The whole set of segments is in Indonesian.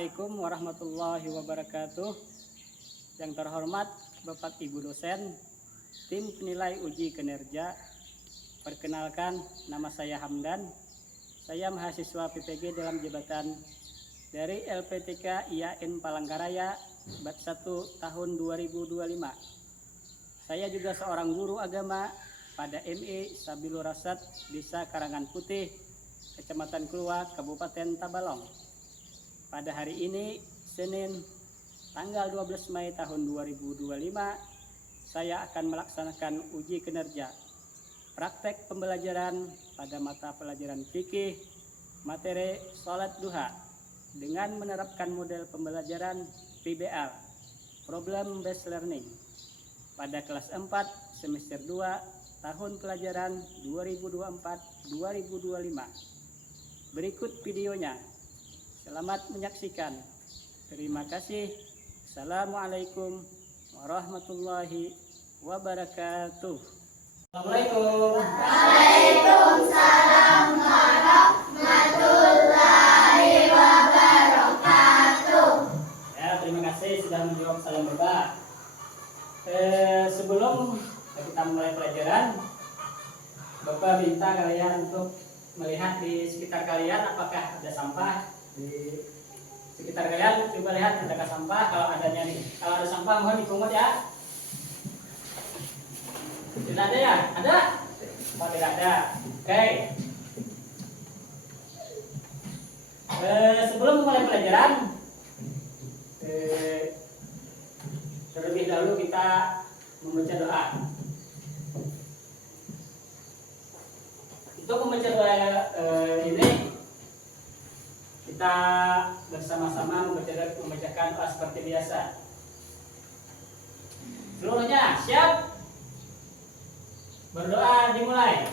Assalamualaikum warahmatullahi wabarakatuh. Yang terhormat Bapak Ibu dosen, tim penilai uji kinerja. Perkenalkan, nama saya Hamdan. Saya mahasiswa PPG dalam jabatan dari LPTK IAIN Palangkaraya, Bat 1 tahun 2025. Saya juga seorang guru agama pada ME Sabilur Rasyad, Desa Karangan Putih, Kecamatan Kluwak, Kabupaten Tabalong. Pada hari ini, Senin, tanggal 12 Mei tahun 2025, saya akan melaksanakan uji kinerja praktek pembelajaran pada mata pelajaran fikih, materi sholat duha, dengan menerapkan model pembelajaran PBL, Problem Based Learning, pada kelas 4 semester 2 tahun pelajaran 2024-2025. Berikut videonya. Selamat menyaksikan. Terima kasih. Assalamualaikum warahmatullahi wabarakatuh. Assalamualaikum. Waalaikumsalam warahmatullahi wabarakatuh. Ya, terima kasih sudah menjawab salam Bapak. Sebelum kita mulai pelajaran, Bapak minta kalian untuk melihat di sekitar kalian apakah ada sampah. Di sekitar kalian coba lihat adakah sampah. Kalau adanya nih, kalau ada sampah mohon dipungut ya. Tidak ada ya? Ada? Oh, tidak ada. Oke. Sebelum mulai pelajaran, terlebih dahulu kita membaca doa. Untuk membaca doa ini, kita bersama-sama membacakan doa seperti biasa. Seluruhnya siap? Berdoa dimulai.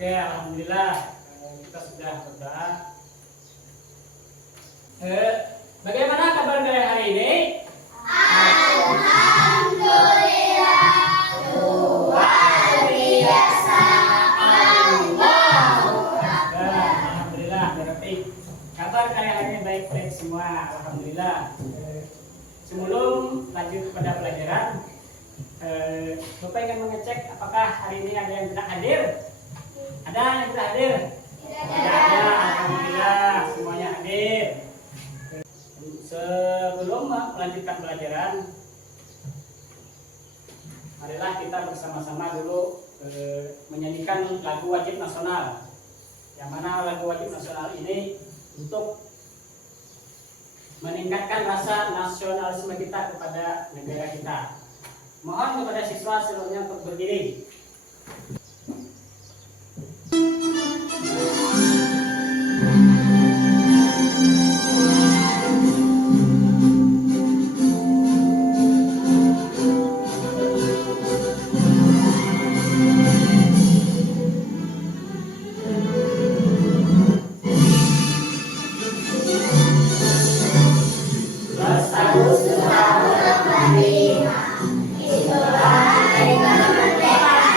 Oke, alhamdulillah kita sudah berdoa. Bagaimana kabar kalian hari ini? Alhamdulillah, luar biasa. Alhamdulillah, berarti kabar kalian hari ini baik-baik semua. Alhamdulillah. Sebelum lanjut kepada pelajaran, Bapak ingin mengecek apakah hari ini ada yang tidak hadir? Ada yang tidak hadir? Tidak ada. Alhamdulillah, semuanya hadir. Sebelum melanjutkan pelajaran, marilah kita bersama-sama dulu menyanyikan lagu wajib nasional. Yang mana lagu wajib nasional ini untuk meningkatkan rasa nasionalisme kita kepada negara kita. Mohon kepada siswa seluruhnya untuk berdiri. Tahun 1945, itu hari kemerdekaan.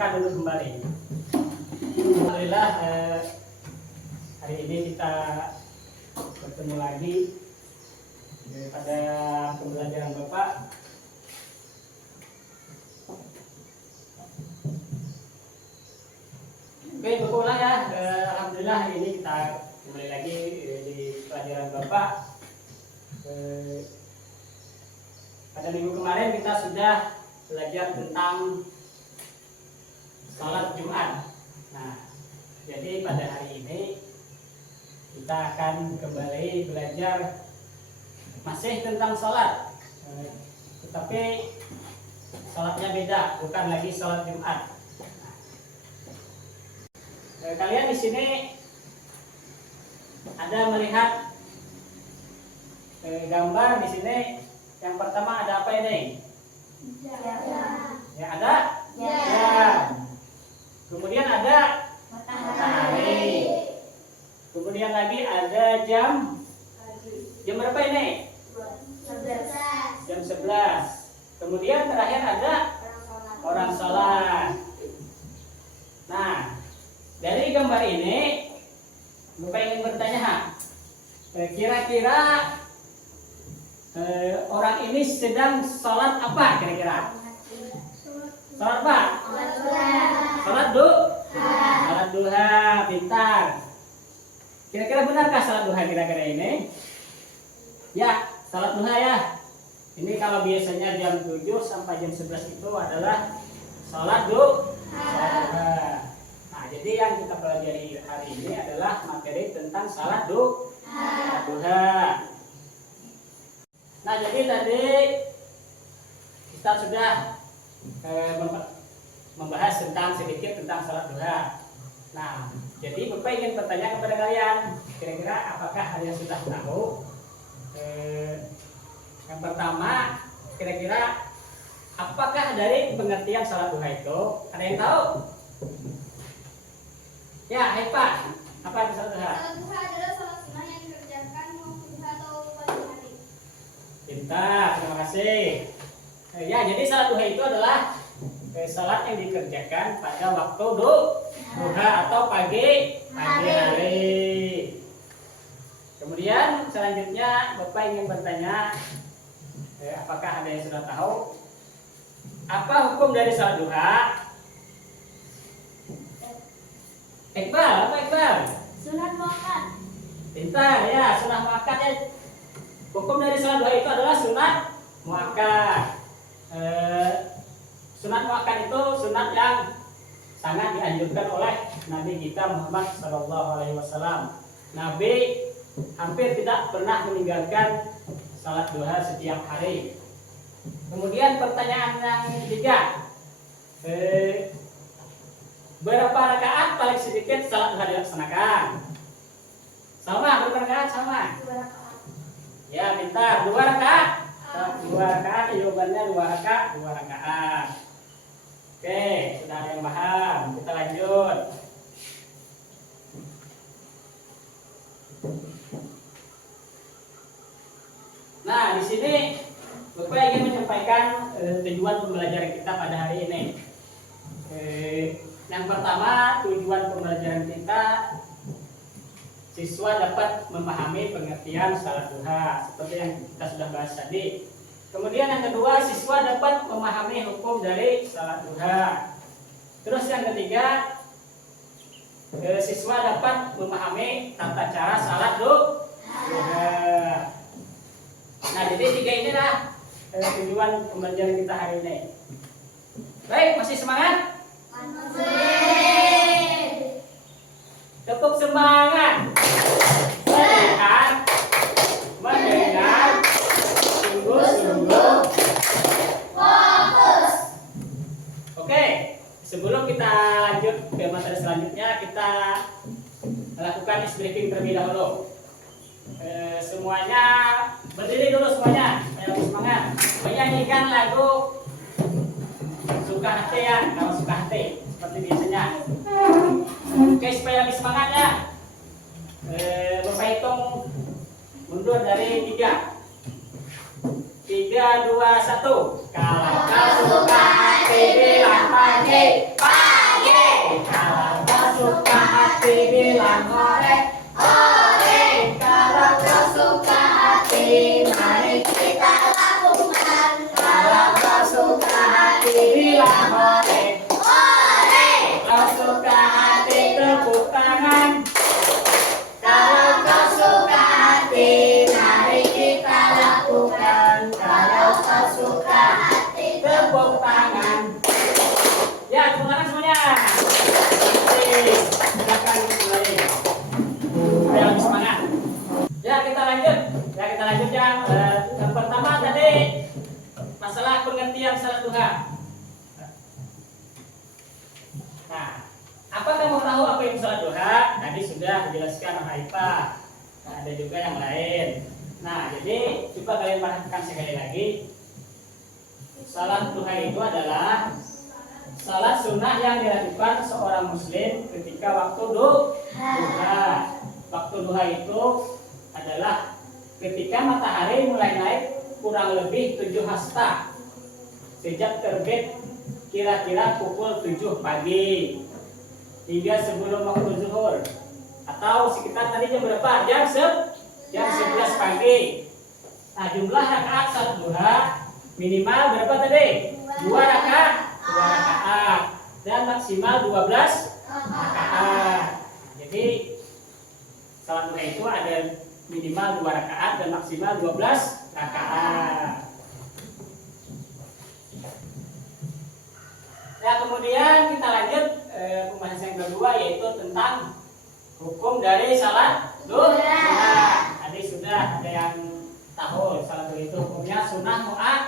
Silahkan duduk kembali. Alhamdulillah hari ini kita bertemu lagi pada pembelajaran Bapak. Oke, Bapak ulang ya. Alhamdulillah hari ini kita kembali lagi di pelajaran Bapak. Pada minggu kemarin kita sudah belajar tentang sholat Jumat. Nah, jadi pada hari ini kita akan kembali belajar masih tentang sholat, tetapi sholatnya beda, bukan lagi sholat Jumat. Kalian di sini ada melihat gambar di sini. Yang pertama ada apa ini? Ya ada? Ya. Kemudian ada matahari. Kemudian lagi ada jam berapa ini? Jam 11. Kemudian terakhir ada orang sholat. Nah, dari gambar ini Bapak ingin bertanya, kira-kira orang ini sedang sholat apa kira-kira? Sholat apa? Sholat duha, pintar. Kira-kira benarkah sholat duha kira-kira ini? Ya, sholat duha ya. Ini kalau biasanya jam 7 sampai jam 11 itu adalah sholat duha. Nah, jadi yang kita pelajari hari ini adalah materi tentang sholat duha. Nah, jadi tadi kita sudah membahas sedikit tentang sholat duha. Nah, jadi Bapak ingin bertanya kepada kalian, kira-kira apakah kalian sudah tahu? Yang pertama, kira-kira apakah dari pengertian sholat duha itu? Ada yang tahu? Ya, Pak, apa itu sholat duha? Sholat duha adalah sholat sunnah yang dikerjakan waktu duha atau pagi hari. Pintar, terima kasih. Ya, jadi sholat duha itu adalah sholat yang dikerjakan pada waktu duha atau pagi hari. Kemudian selanjutnya Bapak ingin bertanya, apakah ada yang sudah tahu apa hukum dari sholat duha? Iqbal, apa Iqbal? Sunat muakkad. Pintar ya, sunat muakkad ya. Hukum dari sholat duha itu adalah sunat muakkad. Sunat muakkad itu sunat yang sangat dianjurkan oleh Nabi kita Muhammad SAW. Nabi hampir tidak pernah meninggalkan salat duha setiap hari. Kemudian pertanyaan yang ketiga, berapa rakaat paling sedikit salat duha dilaksanakan? Sama, berapa rakaat sama? 2 rakaat. Ya, pintar, 2 rakaat. 2 rakaat, jawabannya 2 rakaat. Oke, sudah ada yang paham. Kita lanjut. Nah, di sini Bapak ingin menyampaikan tujuan pembelajaran kita pada hari ini. Yang pertama, tujuan pembelajaran kita, siswa dapat memahami pengertian salat duha seperti yang kita sudah bahas tadi. Kemudian yang kedua, siswa dapat memahami hukum dari salat duha. Terus yang ketiga, siswa dapat memahami tata cara salat duha. Nah, jadi 3 inilah tujuan pembelajaran kita hari ini. Baik, masih semangat? Cukup semangat. Melihat, mendengar, sungguh-sungguh Fokus. Oke, sebelum kita lanjut ke materi selanjutnya, kita lakukan ice breaking terlebih dahulu. Semuanya berdiri dulu semuanya, supaya lebih semangat. Menyanyikan lagu suka hati ya, kalau suka hati seperti biasanya. Oke, supaya lebih semangat ya. Bapak hitung mundur dari 3. 3, 2, 1. Kalau kau suka hati bilang pagi. Kalau kau suka hati bilang hore, hore. Kalau kau suka hati, mari kita lakukan. Kalau kau suka hati bilang hore, hore. Kau suka hati tepuk tangan. Kalau kau suka hati, mari kita lakukan. Kalau kau suka hati, tepuk tangan. Ya, tepuk tangan semuanya. Oke, silakan mulai. Ayo semangat. Ya, kita lanjut. Yang pertama tadi masalah pengertian salat duha. Nah, apa kamu tahu apa itu salat duha? Tadi sudah dijelaskan oleh Haifah. Nah, ada juga yang lain. Nah, jadi coba kalian perhatikan sekali lagi. Salat duha itu adalah salat sunnah yang dilakukan seorang muslim ketika waktu duha. Waktu duha itu adalah ketika matahari mulai naik kurang lebih 7 hasta sejak terbit kira-kira pukul 7 pagi hingga sebelum waktu zuhur, atau sekitar tadi jam berapa? Jam 11 pagi. Nah, jumlah rakaat salat duha minimal berapa tadi? 2 rakaat. Dan maksimal 12 rakaat. Jadi salat duha itu ada minimal 2 rakaat dan maksimal 12 rakaat. Nah, kemudian kita lanjut pembahasan yang kedua, yaitu tentang hukum dari salat duha. Tadi sudah ada yang tahu salat duha itu hukumnya sunnah muakkad.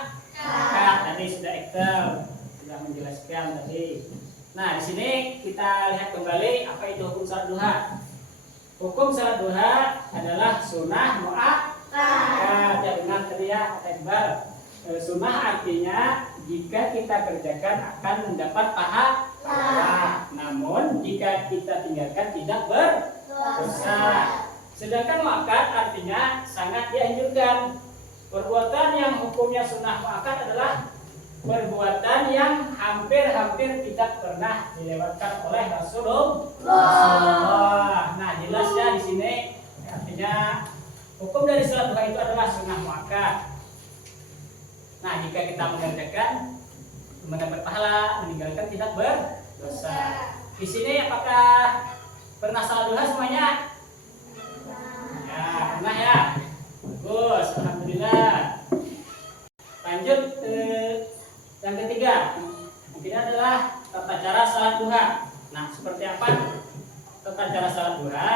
Tadi sudah Ektel sudah menjelaskan tadi. Nah, di sini kita lihat kembali apa itu hukum salat duha. Hukum salat duha adalah sunnah muakkad. Ya, benar tadi ya, kata Iqbal. Sunnah artinya jika kita kerjakan akan mendapat pahala. Namun jika kita tinggalkan tidak berdosa. Sedangkan muakkad artinya sangat dianjurkan. Perbuatan yang hukumnya sunnah muakkad adalah perbuatan yang hampir-hampir tidak pernah dilewatkan oleh Rasulullah. Nah, jelas ya di sini artinya hukum dari salat duha itu adalah sunnah muakkad. Nah, jika kita mengerjakan mendapat pahala, meninggalkan tidak berdosa. Di sini apakah pernah salat duha semuanya? Ya, pernah ya. Bagus, alhamdulillah. Lanjut yang ketiga, mungkin adalah tata cara salat duha. Nah, seperti apa tata cara salat duha?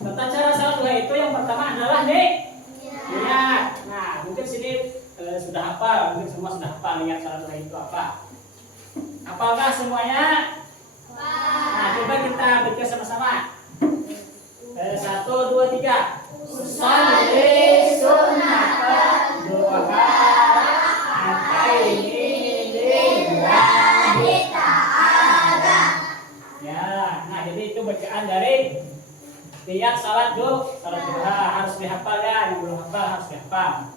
Tata cara salat duha itu yang pertama adalah niat. Nah, mungkin sini sudah hafal, mungkin semua sudah hafal niat salat duha itu apa. Apakah semuanya? Nah, coba kita baca sama-sama. 1, 2, 3. Sholli sunnata duha rakaataini lillahi ta'ala. Ya, nah jadi itu bacaan dari tiap salat duha harus dihafal ya, yang belum hafal harus dihafal.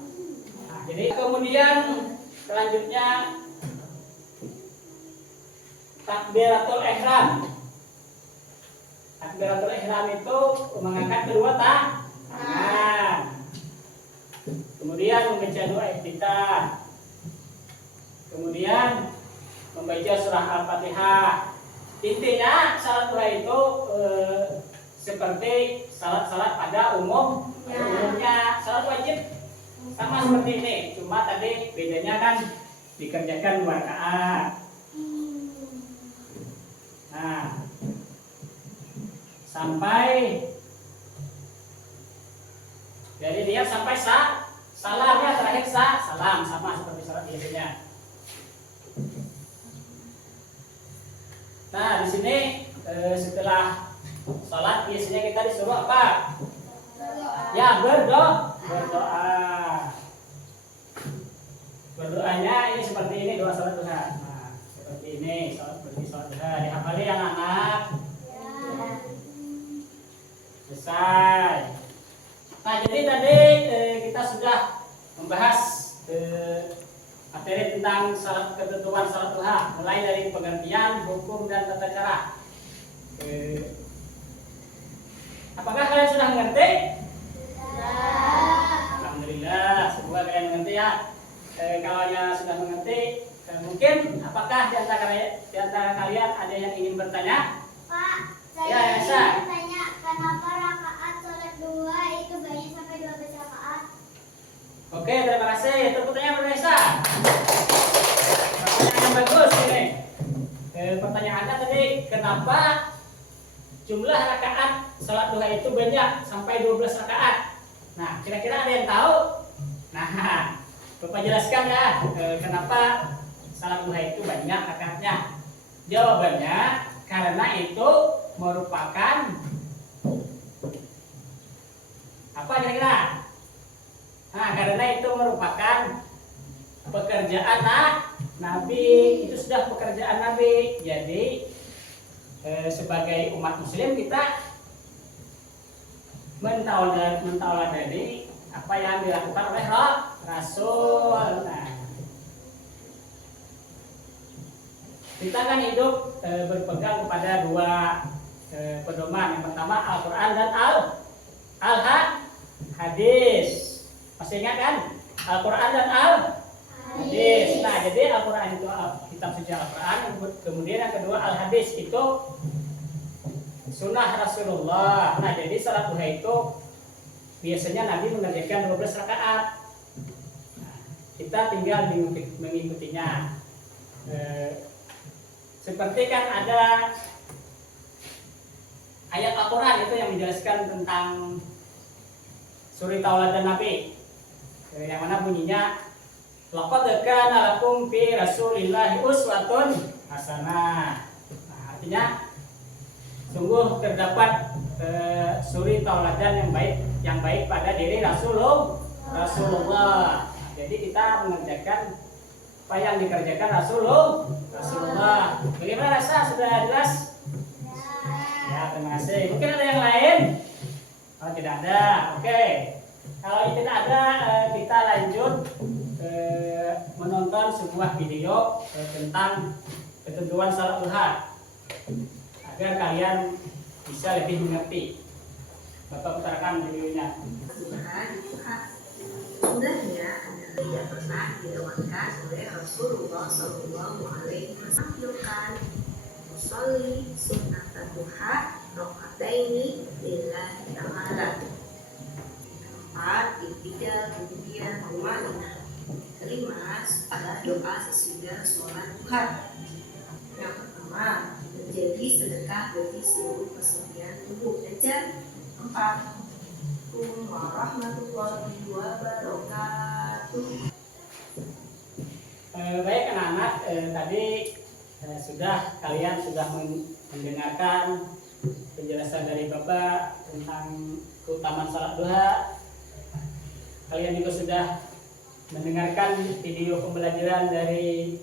Nah, jadi kemudian selanjutnya takbiratul ihram. Takbiratul ihram itu mengangkat kedua tangan. Kemudian membaca doa iftitah. Kemudian membaca surah Al-Fatihah. Intinya salat duha itu seperti salat-salat pada umumnya. Salat wajib sama seperti ini, cuma tadi bedanya kan dikerjakan 2 rakaat. Nah, sampai jadi dia sampai salamnya terakhir salam sama seperti salat biasanya. Nah, di sini setelah salat biasanya kita disuruh apa? Ya, berdoa. Berdoanya ini seperti ini, doa salat duha. Nah, seperti ini, seperti salat duha. Dihafali yang anak. Selesai. Nah, jadi tadi kita sudah membahas materi tentang ketentuan salat duha, mulai dari pengertian, hukum dan tata cara. Apakah kalian sudah mengerti? Alhamdulillah, semoga kalian mengerti ya. Kalau yang sudah mengerti, mungkin apakah di antara kalian ada yang ingin bertanya? Pak, Ya, saya Esa. ingin bertanya, kenapa rakaat sholat duha itu banyak sampai 12 rakaat? Oke, terima kasih. Tepuk tangan untuk Esa. Pertanyaan yang bagus ini. Pertanyaannya tadi, kenapa jumlah rakaat sholat duha itu banyak sampai 12 rakaat? Nah, kira-kira ada yang tahu? Nah, Bapak jelaskan ya, kenapa sholat duha itu banyak rakaatnya. Jawabannya, karena itu merupakan apa kira-kira? Nah, karena itu merupakan pekerjaan Nabi, itu sudah pekerjaan Nabi. Jadi sebagai umat Muslim kita mentauladani apa yang dilakukan oleh Rasul. Nah, kita kan hidup berpegang kepada dua pedoman. Yang pertama Al-Quran dan Al-Hadis. Masih ingat kan? Al-Quran dan Al-Hadis. Nah, jadi Al-Quran itu kitab suci Al-Quran. Kemudian yang kedua Al-Hadis itu sunnah Rasulullah. Nah, jadi salat duha itu biasanya Nabi mengerjakan 12 rakaat. Nah, kita tinggal mengikutinya. Seperti kan ada ayat Al-Quran itu yang menjelaskan tentang suri tauladan Nabi, yang mana bunyinya laqad kana lakum fi rasulillahi uswatun hasanah. Nah, artinya sungguh terdapat suri tauladan yang baik pada diri Rasulullah. Nah, jadi kita mengerjakan apa yang dikerjakan Rasulullah. Bagaimana rasa? Sudah jelas? Ya, terima kasih. Mungkin ada yang lain? Kalau tidak ada, oke. Kalau tidak ada, kita lanjut menonton sebuah video tentang ketentuan salat duha agar kalian bisa lebih mengerti. Bapak putarkan videonya. Sudahnya adalah tidak pernah dilewatkan oleh Rasulullah Shallallahu Alaihi Wasallam. Musolli sunnat duha rokataini lillahi ta'ala. Empat, ibtidal kemudian tumanina. Kelima, adalah doa sesudah sholat duha. Yang pertama, menjadi sedekah bagi seluruh keseharian tubuh. Ajar. Empat, warahmatullahi wabarakatuh. Baik anak-anak, tadi kalian sudah mendengarkan penjelasan dari Bapak tentang keutamaan salat duha. Kalian juga sudah mendengarkan video pembelajaran dari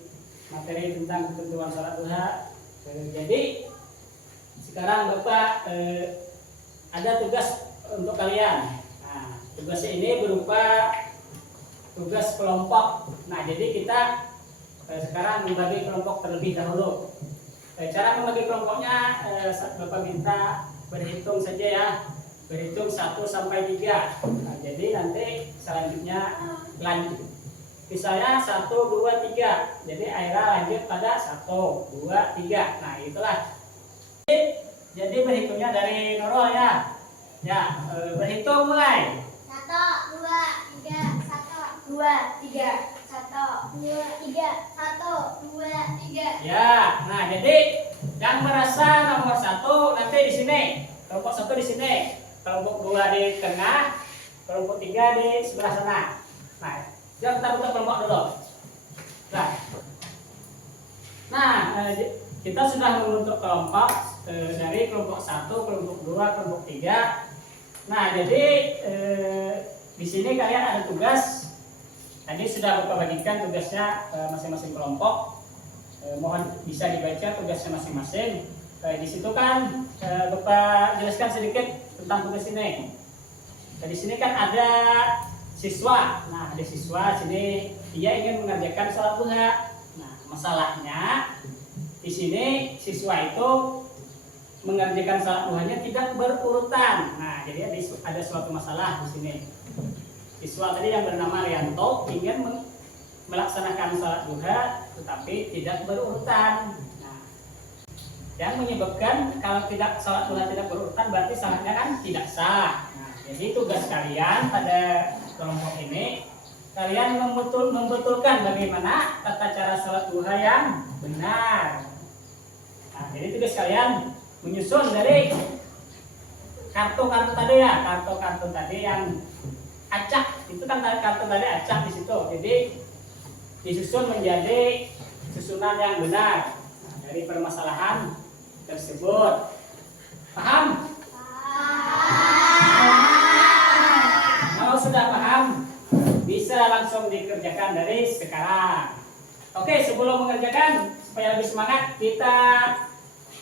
materi tentang ketentuan salat duha. Jadi sekarang Bapak ada tugas untuk kalian. Nah, tugasnya ini berupa tugas kelompok. Nah, jadi kita sekarang membagi kelompok terlebih dahulu. Cara membagi kelompoknya Bapak minta berhitung saja ya. Berhitung 1 sampai 3. Nah, jadi nanti selanjutnya lanjut. Misalnya 1, 2, 3. Jadi Aira lanjut pada 1, 2, 3. Nah, itulah. Jadi berhitungnya dari Nurul ya. Ya, berhitung mulai. 1, 2, 3, 1, 2, 3, 1, 2, 3, 1, 2, 3. Ya, nah jadi yang merasa nomor 1 nanti di sini. Kelompok 1 di sini. Kelompok 2 di tengah. Kelompok 3 di sebelah sana. Nah, kita bentuk kelompok dulu. Nah, kita sudah membentuk kelompok dari kelompok 1, kelompok 2, kelompok 3. Nah, jadi di sini kalian ada tugas. Tadi sudah Bapak bagikan tugasnya masing-masing kelompok. Mohon bisa dibaca tugasnya masing-masing. Di situ kan Bapak jelaskan sedikit tentang tugas ini. Di sini kan ada siswa. Nah, ada siswa sini dia ingin mengerjakan sholat duha. Nah, masalahnya di sini siswa itu mengerjakan sholat duhanya tidak berurutan. Nah, jadi ada suatu masalah di sini. Siswa tadi yang bernama Rianto ingin melaksanakan sholat duha tetapi tidak berurutan. Nah, yang menyebabkan kalau tidak sholat duha tidak berurutan berarti sholatnya kan tidak sah. Nah, jadi tugas kalian pada kelompok ini kalian membetulkan bagaimana tata cara sholat duha yang benar. Nah, jadi tugas kalian menyusun dari kartu-kartu tadi ya, kartu-kartu tadi yang acak itu kan kartu tadi acak di situ. Jadi disusun menjadi susunan yang benar. Nah, dari permasalahan tersebut. Paham? Kalau sudah paham, bisa langsung dikerjakan dari sekarang. Oke, sebelum mengerjakan supaya lebih semangat, kita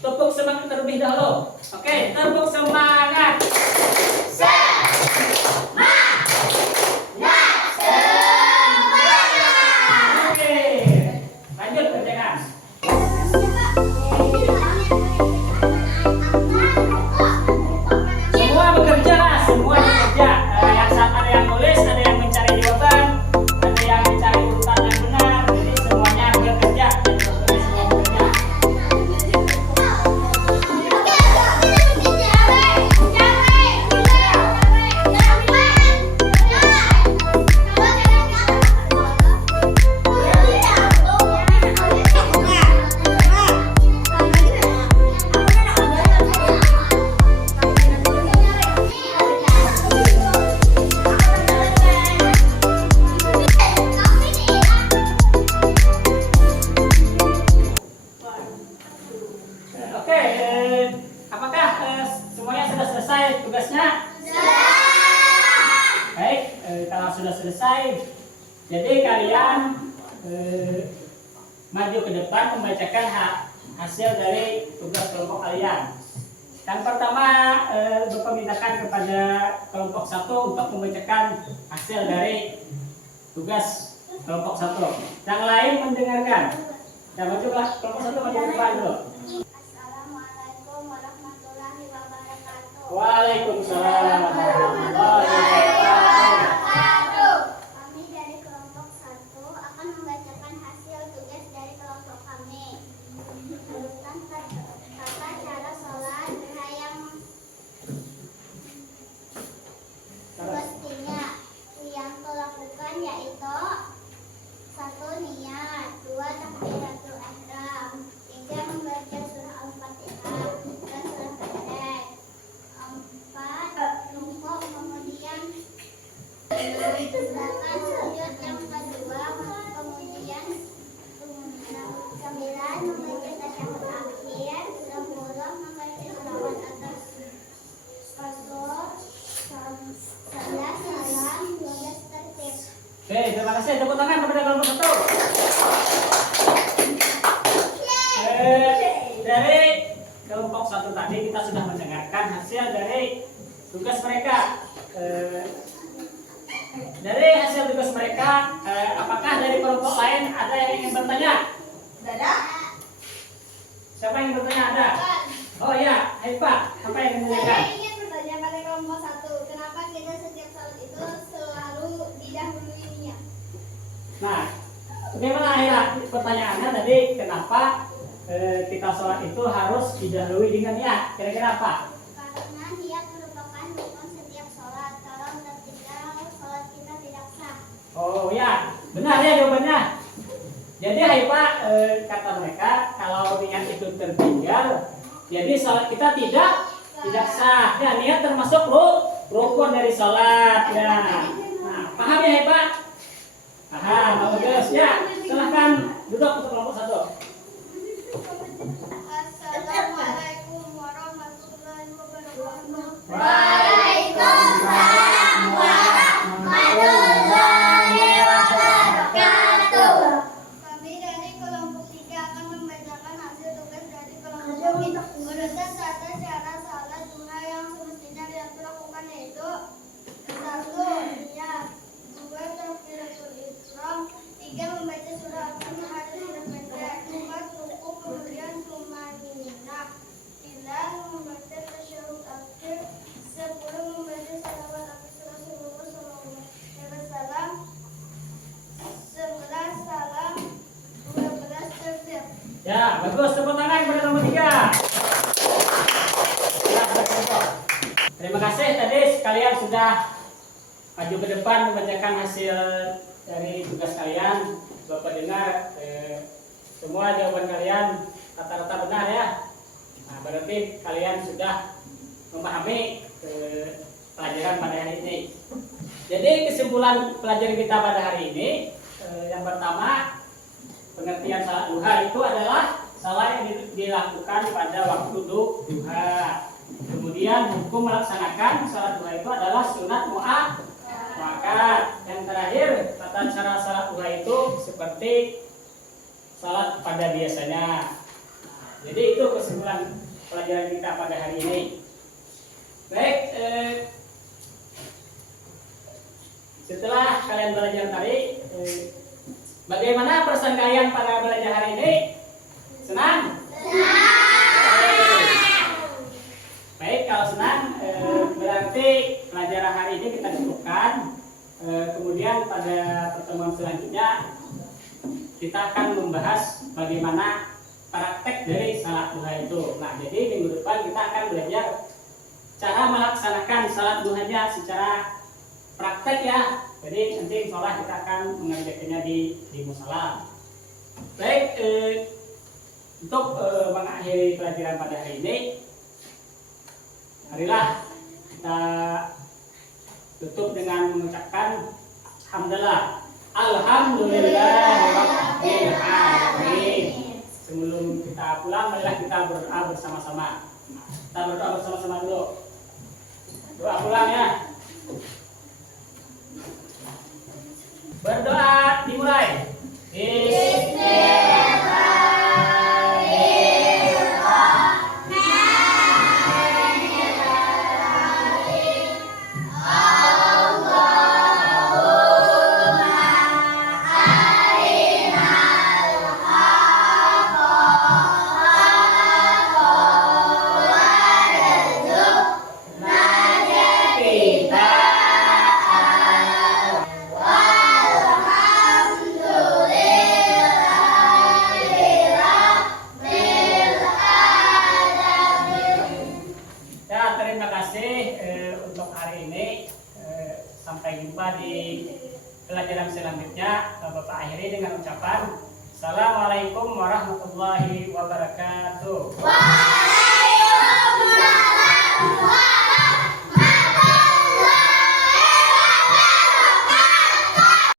tepuk semangat terlebih dahulu. Oke, tepuk semangat. Oke, lanjut kerjakan. Semua bekerja lah, semua bekerja. Ada yang nulis, ada yang mencari jawaban, ada yang mencari urutan yang benar. Jadi semuanya bekerja. Semua bekerja. Oke, apakah semuanya sudah selesai tugasnya? Baik, kalau sudah selesai, jadi kalian maju ke depan membacakan hasil dari tugas kelompok kalian. Yang pertama, Bapak mintakan kepada kelompok 1 untuk membacakan hasil dari tugas kelompok 1. Yang lain mendengarkan. Ya, majulah kelompok 1 maju ke depan dulu. Assalamualaikum warahmatullahi wabarakatuh. Waalaikumsalam warahmatullahi wabarakatuh. Kami dari kelompok 1 akan membacakan hasil tugas dari kelompok kami. Urutan tata cara sholat duha yang semestinya Rianto lakukan yaitu 1. Niat, 2. Takbiratul ihram, 3. Membaca surah Al-Fatihah dan surah pendek, 4. Rukuk, kemudian sedangkan sujud yang kedua, kemudian 9. Membaca tasyahud akhir, 10. Membaca sholawat atas Rasul, 11. Salam, 12. Tertib. Oke, terima kasih. Tepuk tangan kepada kelompok 1. Dari kelompok 1 tadi kita sudah mendengarkan hasil dari tugas mereka. Dari hasil tugas mereka, apakah dari kelompok lain ada yang ingin bertanya? Ada? Siapa yang ingin bertanya? Ada? Oh iya, ayo Pak, apa yang ingin Saya ditanyakan? ingin bertanya pada kelompok 1, kenapa kita setiap salat itu selalu didahului niat? Nah, bagaimana akhirnya pertanyaannya tadi, kenapa kita sholat itu harus didahului dengan niat? Kira-kira apa? Karena niat merupakan rukun setiap sholat. Kalau tertinggal, sholat kita tidak sah. Oh ya, benar ya jawabannya. Jadi hai Pak, kata mereka kalau niat itu tertinggal, jadi sholat kita tidak sah. Ya, niat termasuk rukun dari sholat. Ya, nah, paham ya hai Pak? Paham, bagus ya. Silahkan duduk untuk kelompok 1. Assalamualaikum warahmatullahi wabarakatuh. Waalaikumsalam warahmatullahi wabarakatuh. Kami dari kelompok 3 akan membacakan hasil tugas dari kelompok kami. Urutan tata cara sholat duha yang semestinya dilakukan yaitu 1. Niat, 2. Berarti kalian sudah maju ke depan membacakan hasil dari tugas kalian. Bapak dengar semua jawaban kalian rata-rata benar ya. Nah, berarti kalian sudah memahami pelajaran pada hari ini. Jadi kesimpulan pelajaran kita pada hari ini, yang pertama, pengertian salat duha itu adalah salat yang dilakukan pada waktu duha. Kemudian hukum melaksanakan salat duha itu adalah sunat muakkad. Yang terakhir, tata cara salat duha itu seperti salat pada biasanya. Jadi itu kesimpulan pelajaran kita pada hari ini. Baik, setelah kalian belajar tadi, bagaimana perasaan kalian pada belajar hari ini? Senang? Baik, kalau senang berarti pelajaran hari ini kita cukupkan. Kemudian pada pertemuan selanjutnya kita akan membahas bagaimana praktek dari salat duha itu. Nah, jadi minggu depan kita akan belajar cara melaksanakan salat duhanya secara praktek ya. Jadi nanti insya Allah kita akan mengerjakannya di musola. Baik, untuk mengakhiri pelajaran pada hari ini, marilah kita tutup dengan mengucapkan hamdalah, alhamdulillahirabbil alamin. Sebelum kita pulang, marilah kita berdoa bersama-sama. Kita berdoa bersama-sama dulu. Doa pulang ya. Berdoa dimulai. Terima kasih untuk hari ini. Sampai jumpa di pelajaran selanjutnya. Bapak akhiri dengan ucapan Assalamualaikum warahmatullahi wabarakatuh. Waalaikumsalam.